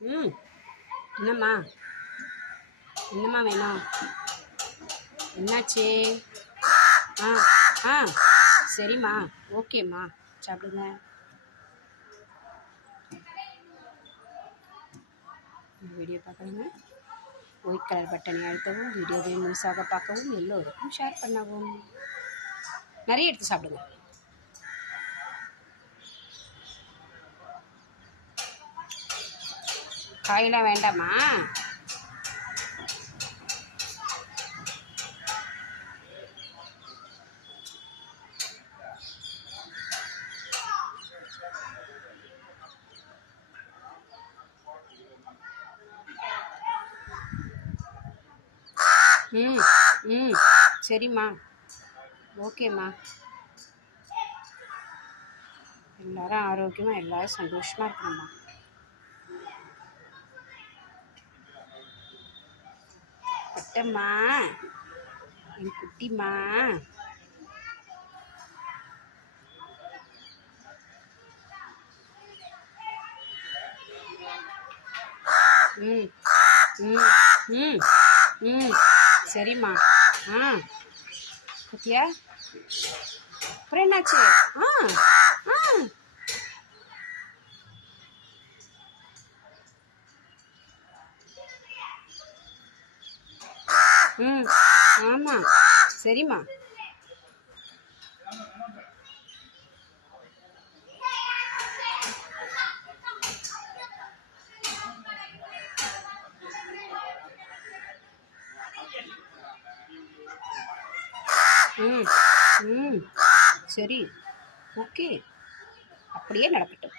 ம் என்னம்மா? என்னம்மா வேணும்? என்னாச்சு? ஆ ஆ சரிம்மா ஓகேம்மா சாப்பிடுங்க. வீடியோ பார்க்குறேங்க ஒயிட் கலர் பட்டனை அழுத்தவும் வீடியோவை முழுசாக பார்க்கவும் எல்லோருக்கும் ஷேர் பண்ணவும். நிறைய எடுத்து சாப்பிடுங்க. காயெல்லாம் வேண்டாமா? ம் ம் சரிம்மா. ஓகேம்மா. எல்லாரும் ஆரோக்கியமாக எல்லாரும் சந்தோஷமாக இருக்கணும்மா. பட்டம்மா என் குட்டிம்மா. ம் ம் ம் ம். சரிம்மா. ஆ. பத்தியா? அப்புறம் என்னாச்சு? ஆ. ம் ஆமாம் சரிம்மா. ம் ம். சரி ஓகே. அப்படியே நடக்கட்டும்.